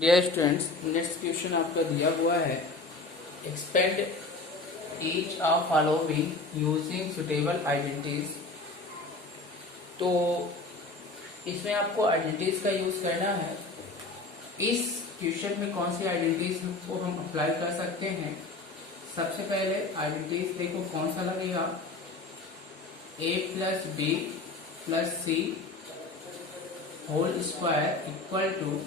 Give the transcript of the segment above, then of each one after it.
Dear students, next question आपका दिया हुआ है। Expand each of following using suitable identities. तो इसमें आपको आइडेंटिटीज का यूज करना है। इस क्वेश्चन में कौन सी आइडेंटिटीज को हम अप्लाई कर सकते हैं? सबसे पहले आइडेंटिटीज देखो कौन सा लगेगा। A plus B plus C whole square equal to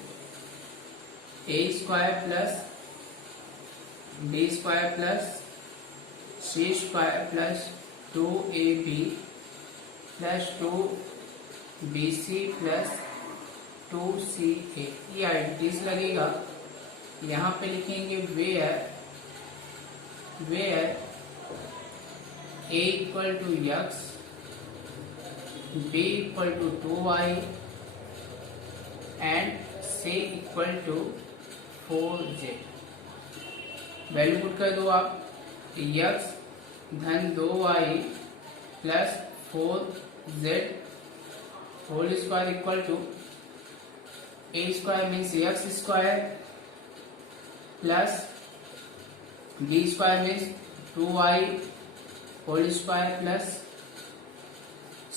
A square plus B square plus C square plus 2ab plus 2bc plus 2ca। ये आइडेंटिटीज लगेगा। यहाँ पे लिखेंगे where a equal to x, b equal to 2y and c equal to 4z। Value put कर दो आप। x धन 2y plus 4z whole square equal to a square means x square plus b square means 2y whole square plus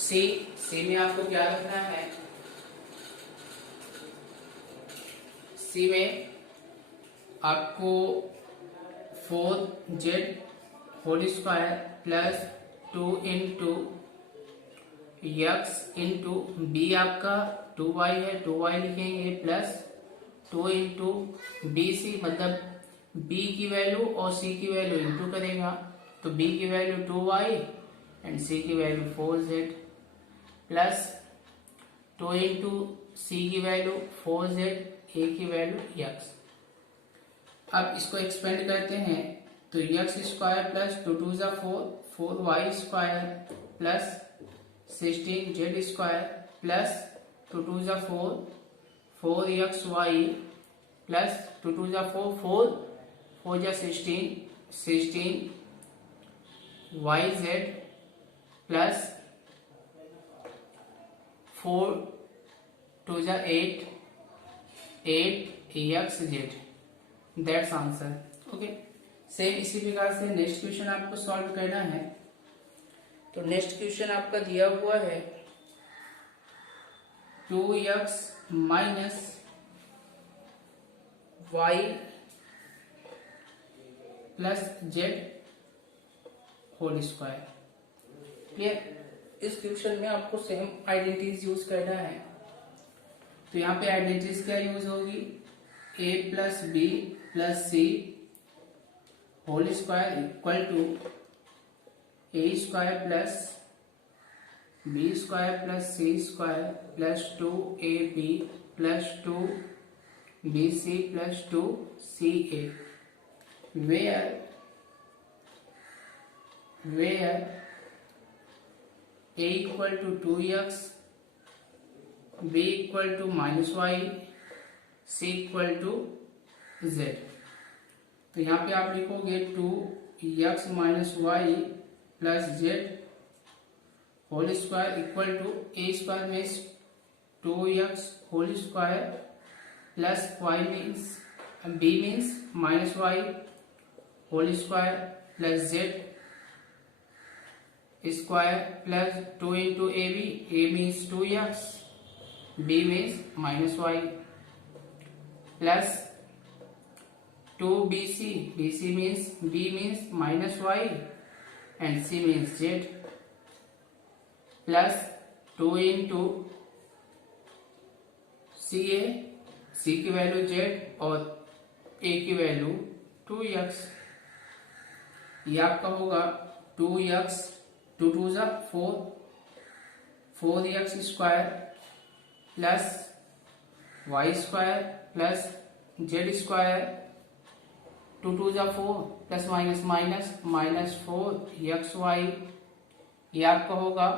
c में आपको क्या रखना है? सी में आपको 4z whole square plus 2 into X into B आपका 2y है, 2y लिखेंगे प्लस 2 इंटू बी सी, मतलब b की वैल्यू और c की वैल्यू इंटू करेगा तो b की वैल्यू 2y एंड c की value 4z plus 2 into c की वैल्यू 4z, a की वैल्यू x। अब इसको एक्सपेंड करते हैं तो x स्क्वायर प्लस 2 2 जा 4y square plus 16z square plus 2 2 जा 4xy प्लस 2 2 जा 4 जा 16 yz प्लस 4 2 जा 8xz। That's answer. Okay, same इसी प्रकार से नेक्स्ट क्वेश्चन आपको सॉल्व करना है। तो नेक्स्ट क्वेश्चन आपका दिया हुआ है 2x minus y plus z whole square. Clear? इस क्वेश्चन में आपको सेम आइडेंटिटीज यूज करना है। तो यहाँ पे आइडेंटिटीज क्या यूज होगी? a plus B plus C whole square equal to a square plus B square plus C square plus 2ab plus 2bc plus 2ca। Where a equal to 2x, b equal to minus y, c equal to z। तो यहाँ पे आप लिखोगे 2x minus Y plus z whole square equal to a square means 2x whole square plus y means b means minus y whole square plus z square plus 2 into a means 2x, b means minus y plus 2bc means b means minus y and c means z plus 2 into c की value z और a की value 2x। ये आपका होगा 2x 2 2 जा 4x square plus y square plus z square 2 2 जा 4 plus minus minus minus 4xy। ये आपका होगा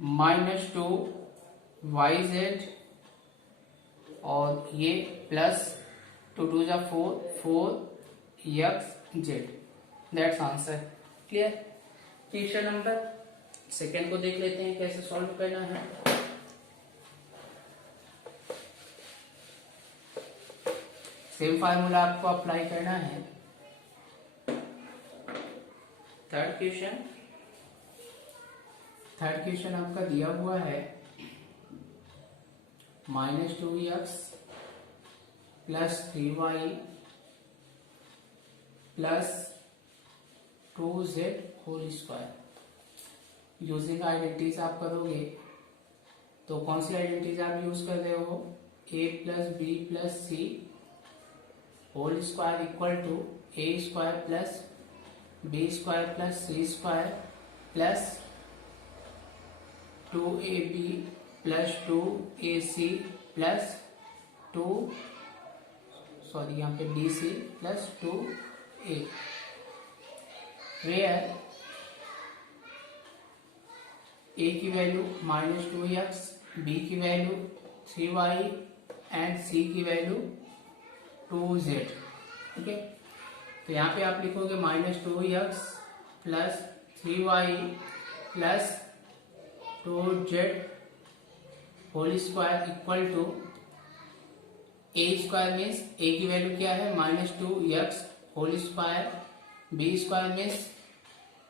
माइनस 2yz और ये प्लस 2 2 जा 4xz। That's answer. Clear? Question number second को देख लेते हैं कैसे सॉल्व करना है। सेम फार्मूला आपको अप्लाई करना है। थर्ड क्वेश्चन आपका दिया हुआ है -2x plus 3y plus 2z whole square. Using identities आप करोगे तो कौन सी आइडेंटिटीज आप यूज कर रहे हो? a plus B plus C whole square equal to a square plus B square plus C square plus 2ab plus 2ac plus 2 यहाँ पे bc plus 2a, where a की वैल्यू -2x, b की value 3y and c की value 2z। Okay, तो यहाँ पे आप लिखोगे -2x plus 3y plus 2z whole square equal to a square means a की वैल्यू क्या है? -2x whole square, b square means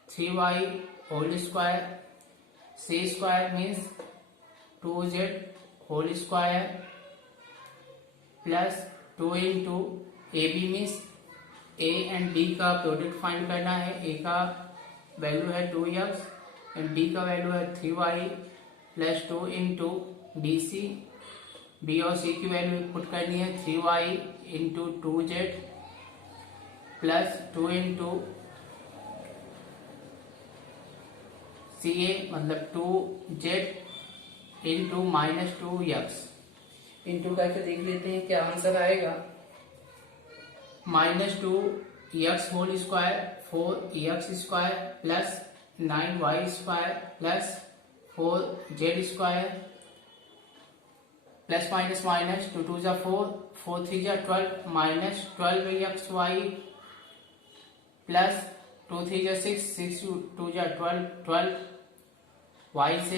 3y whole square, c square means 2z whole square plus 2 into A B means a and b का product find करना है। a का value है 2x and b का value है 3y plus 2 into B C, B और C की value put करनी है 3y into 2z plus 2 into C A मतलब 2z इंटू -2x। इंटू करके देख लेते हैं क्या आंसर आएगा। -2x whole square 4x square plus 9y square plus 4z square plus minus minus 2 2 जा 4, 4 3 जा 12 माइनस 12xy प्लस 2 3 जा 6, 6 2 जा 12, 12yz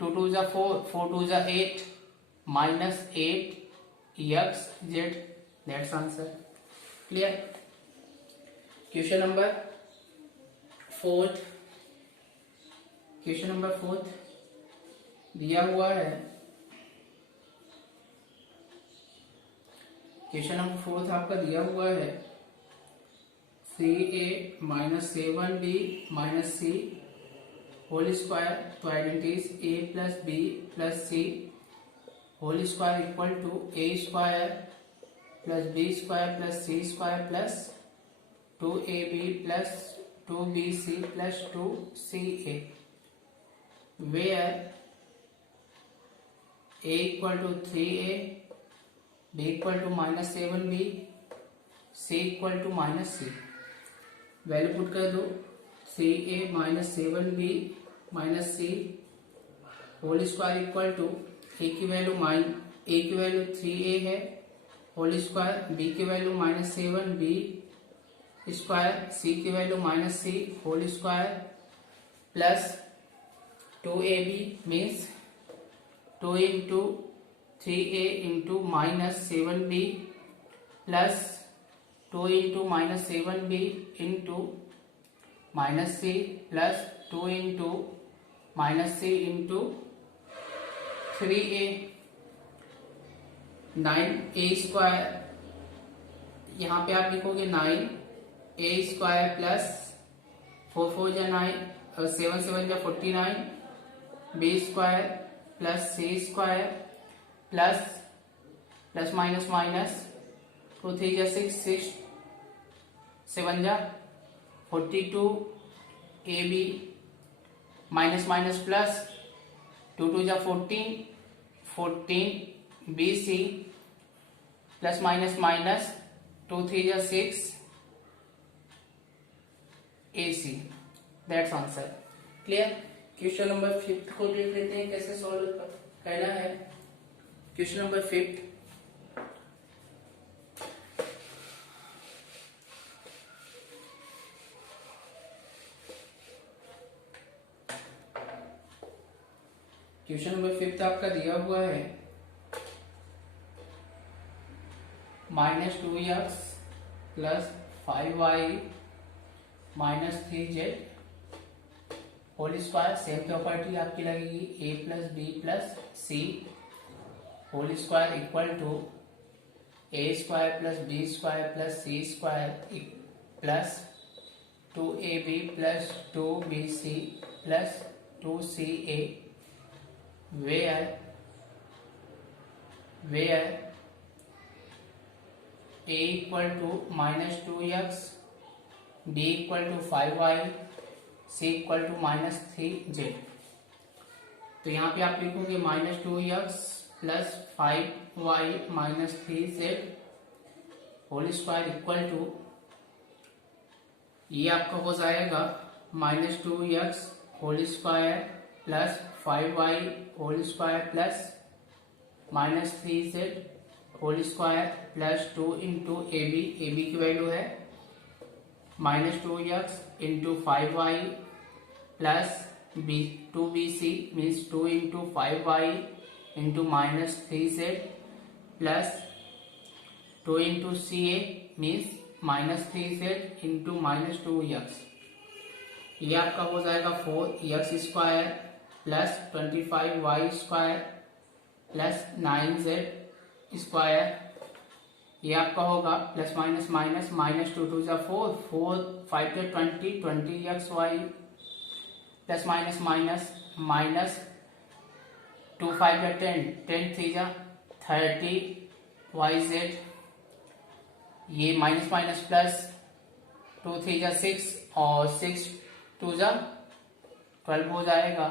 2 2 जा 4, 4 2 जा 8 minus 8xz। That's answer. Clear. Question number fourth दिया हुआ है। क्वेश्चन नंबर फोर्थ आपका दिया हुआ है CA minus 7B minus C whole square. तो identities A plus B plus C whole square equal to A square plus B square plus C square plus 2AB plus 2BC plus 2CA, where A equal to 3A, B equal to -7B, C equal to -C। Value put कर दो 3A -7B -C whole square equal to A की वैल्यू 3A है whole square, B की value -7B square, C की value -C whole square plus 2AB means 2 into 3A into -7B plus 2 into -7B into -C plus 2 into -C into 3A 9A square. यहाँ पे आप लिखोगे 9A square plus 4 4 जा 9 और 7 7 जा 49 B square plus C square plus minus minus 2 3 जा 6 6 7 जा 42 AB minus minus plus 2 2 जा 14 14 BC प्लस माइनस माइनस 2 3 जा 6 AC। That's answer. Clear. Question number 5 को देख लेते हैं कैसे सॉल्व करना है। क्वेश्चन नंबर 5, क्वेश्चन नंबर 5 आपका दिया हुआ है minus 2x plus 5y minus 3z whole square. Same property आपकी लगेगी a plus B plus C whole square equal to a square plus B square plus C square plus 2ab plus 2bc plus 2ca where a equal to minus 2x, b equal to 5y, c equal to minus 3z। तो यहाँ पे आप लिखोगे minus 2x plus 5y minus 3z whole square equal to, ये आपका हो जाएगा minus 2x whole square plus 5y whole square plus minus 3z whole square plus 2 into A B की वैल्यू है minus 2x into 5y plus 2bc means 2 into 5y into minus 3z plus 2 into ca means minus 3z into minus 2x। ये आपका हो जाएगा 4x square plus 25y square plus 9z square. ये आपका होगा plus minus minus minus 2 2 4 4 5 20 20xy plus minus minus minus 2 5 10 10 3 30yz। ये minus minus plus 2 3 6 और 6 2 12 हो जाएगा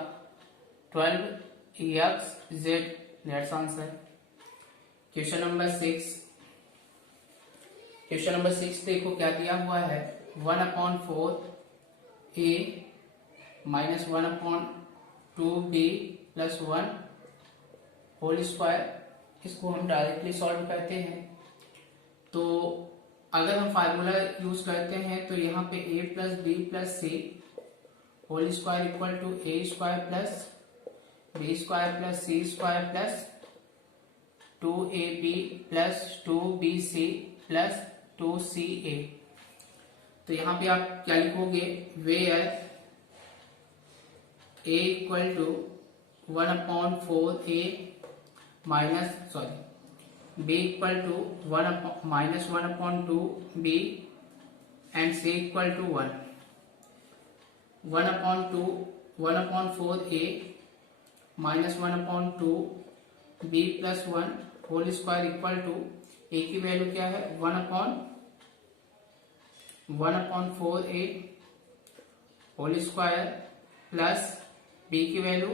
12xz। That's answer. Question number 6। Question number 6 देखो क्या दिया हुआ है 1/4 a minus 1/2 b plus 1 whole square. इसको हम डायरेक्टली सॉल्व करते हैं तो अगर हम फार्मूला यूज करते हैं तो यहाँ पे a plus B plus C whole square equal to a square plus B square plus C square plus 2ab plus 2bc plus 2ca। तो यहाँ पे आप क्या लिखोगे where a equal to 1/4 a minus b equal to minus 1/2 b and c equal to 1/4 a minus 1/2 b plus 1 whole square equal to a की value क्या है 1/4 a whole square plus b की value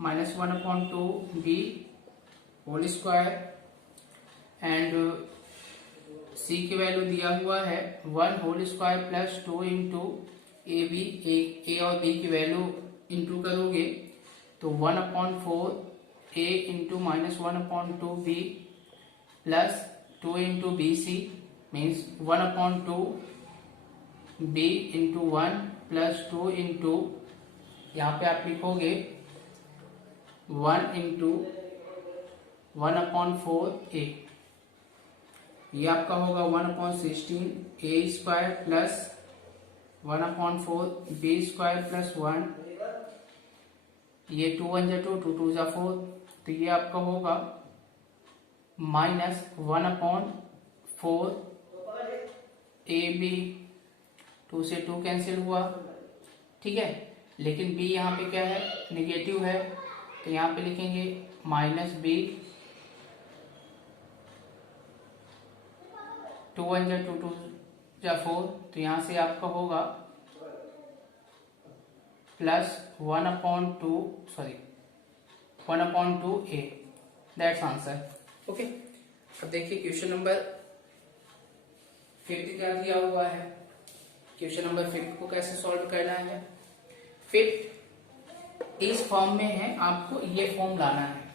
minus 1/2 b whole square and c की value दिया हुआ है 1 whole square plus 2 into A B. A और b की वैल्यू इंटू करोगे तो 1/4 a into minus 1/2 b plus 2 into B C means 1/2 b into 1 plus 2 into यहाँ पे आप लिखोगे 1 इंटू 1/4 a। ये आपका होगा 1/16 a square plus 1/4 b square plus 1। ये 2 1 2 2 2 4 तो ये आपका होगा माइनस 1/4 ए बी 2 से 2 कैंसिल हुआ ठीक है। लेकिन b यहाँ पे क्या है निगेटिव है तो यहाँ पे लिखेंगे माइनस b 2 1 2 2 4 तो यहाँ से आपका होगा plus 1/2 a। That's answer. Okay अब देखिए क्वेश्चन नंबर 5 क्या दिया हुआ है। क्वेश्चन नंबर 5 को कैसे सॉल्व करना है। 5 इस फॉर्म में है आपको ये फॉर्म लाना है।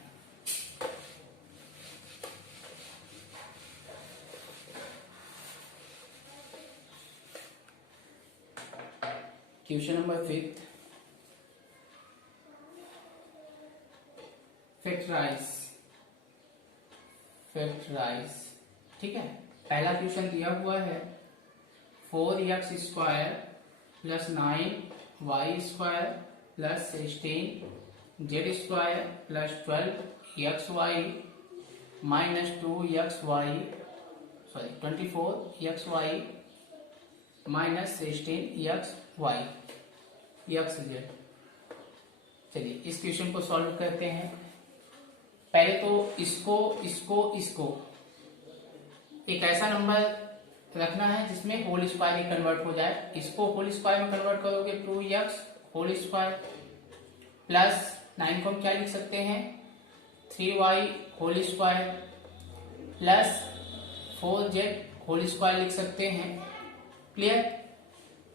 क्वेश्चन नंबर 5 factorize ठीक है, पहला क्वेश्चन दिया हुआ है 4x square plus 9y square plus 16 Z square plus 12xy minus 2xy sorry 24xy minus 16xy xz। चलिए इस क्वेश्चन को सॉल्व करते हैं। पहले तो इसको एक ऐसा नंबर रखना है जिसमें होल स्क्वायर में कन्वर्ट हो जाए। इसको होल स्क्वायर में कन्वर्ट करोगे 2x होल स्क्वायर प्लस 9 को हम क्या लिख सकते हैं 3y whole square plus 4z whole square लिख सकते हैं। क्लियर।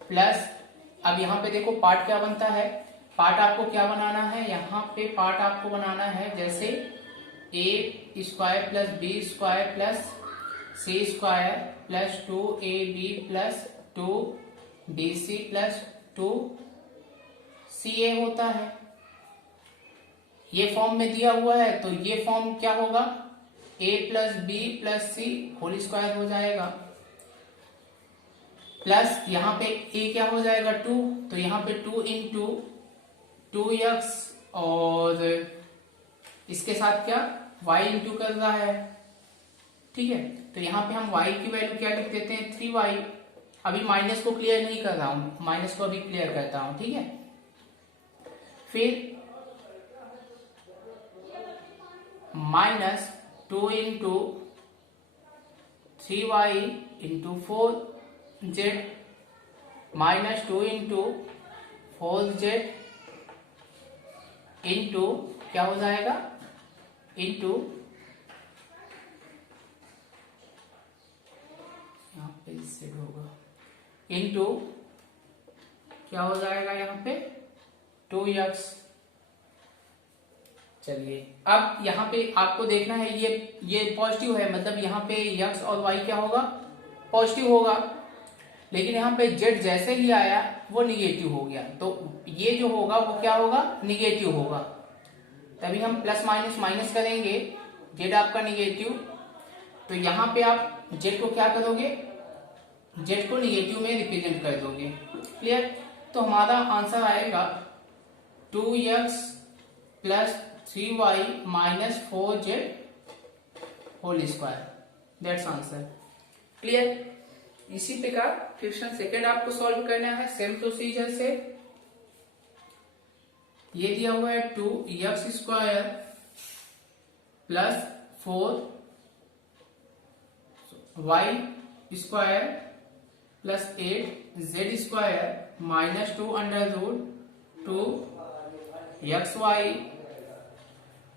प्लस अब यहाँ पे देखो पार्ट क्या बनता है, पार्ट आपको क्या बनाना है, यहाँ पे पार्ट आपको बनाना है जैसे a square plus b square plus c square plus 2ab plus 2bc plus 2ca होता है। ये फॉर्म में दिया हुआ है तो ये फॉर्म क्या होगा a plus b plus c whole square हो जाएगा प्लस यहाँ पे a क्या हो जाएगा 2, तो यहाँ पे 2 इंटू 2x और इसके साथ क्या y इंटू कर रहा है। ठीक है, तो यहाँ पे हम y की वैल्यू क्या लिख देते हैं 3y। अभी माइनस को क्लियर नहीं कर रहा हूं, माइनस को अभी क्लियर करता हूं। ठीक है, फिर minus 2 into 3y into 4z minus 2 into 4z into क्या हो जाएगा इंटू यहाँ पे z होगा इंटू क्या हो जाएगा यहाँ पे 2x। चलिए अब यहाँ पे आपको देखना है ये पॉजिटिव है, मतलब यहाँ पे x और y क्या होगा पॉजिटिव होगा, लेकिन यहाँ पे z जैसे ही आया वो निगेटिव हो गया, तो ये जो होगा वो क्या होगा निगेटिव होगा। तभी हम प्लस माइनस माइनस करेंगे, z आपका निगेटिव, तो यहाँ पे आप z को क्या करोगे z को निगेटिव में रिप्रेजेंट कर दोगे। क्लियर। तो हमारा आंसर आएगा 2x plus 3y minus 4z whole square, that's answer. Clear. इसी प्रकार क्वेश्चन सेकंड आपको सॉल्व करना है सेम प्रोसीजर से। ये दिया हुआ है 2x square plus 4y square plus 8z square minus 2 under root 2xy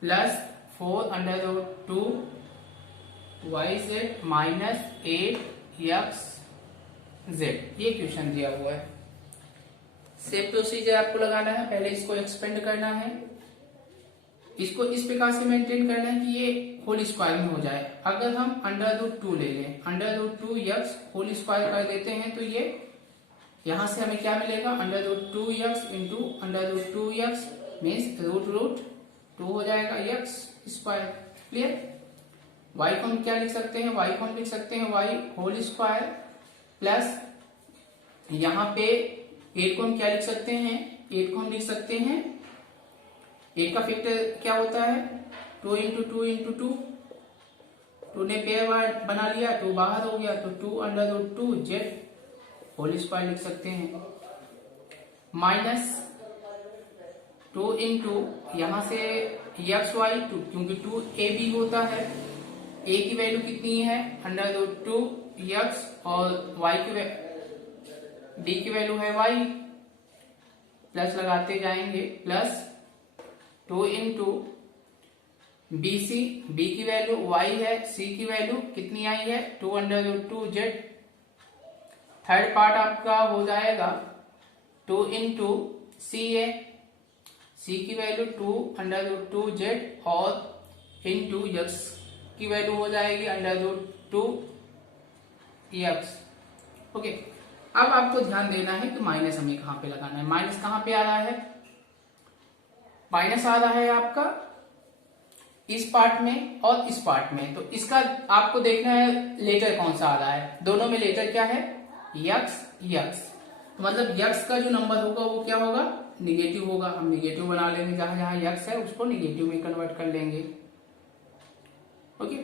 plus 4 under root 2yz minus 8xz। ये क्वेश्चन दिया हुआ है। सेम प्रोसीजर आपको लगाना है, पहले इसको एक्सपेंड करना है, इसको इस प्रकार से मेंटेन करना है कि ये होल स्क्वायर में हो जाए। अगर हम अंडर रूट 2 ले लें, under root 2x whole square कर देते हैं तो ये यहां से हमें क्या मिलेगा under root 2x into under root 2x means root 2 हो जाएगा x स्क्वायर। क्लियर। y को हम क्या लिख सकते हैं, y को हम लिख सकते हैं y होल स्क्वायर प्लस यहाँ पे 8 को हम क्या लिख सकते हैं 8 को हम लिख सकते हैं 8 का फैक्टर क्या होता है 2 इंटू 2 इंटू 2 ने पेयर बना लिया, 2 बाहर हो गया तो 2 under root 2z whole square लिख सकते हैं माइनस 2 इंटू यहाँ से एक्स वाई क्योंकि 2ab होता है, a की वैल्यू कितनी है अंडर रूट 2x और y की d की वैल्यू है y, प्लस लगाते जाएंगे प्लस 2 इंटू bc, b की वैल्यू y है, c की वैल्यू कितनी आई है 2 under root 2z। Third part आपका हो जाएगा 2 इंटू ca, c की वैल्यू 2 अंडर रूट 2z और इंटू x की वैल्यू हो जाएगी अंडर रूट 2x। ओके, अब आपको ध्यान देना है कि माइनस हमें कहां पे लगाना है। माइनस कहां पे आ रहा है, माइनस आ रहा है आपका इस पार्ट में और इस पार्ट में। तो इसका आपको देखना है लेटर कौन सा आ रहा है, दोनों में लेटर क्या है, यक्स यक्स। तो मतलब यक्स का जो नंबर होगा वो क्या होगा, निगेटिव होगा। हम निगेटिव बना लेंगे, जहां जहां यक्स है उसको निगेटिव में कन्वर्ट कर लेंगे। ओके,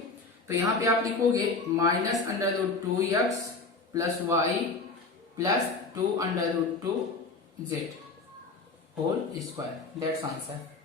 तो यहां पे आप लिखोगे -√2x plus y plus 2√2z whole square, that's answer.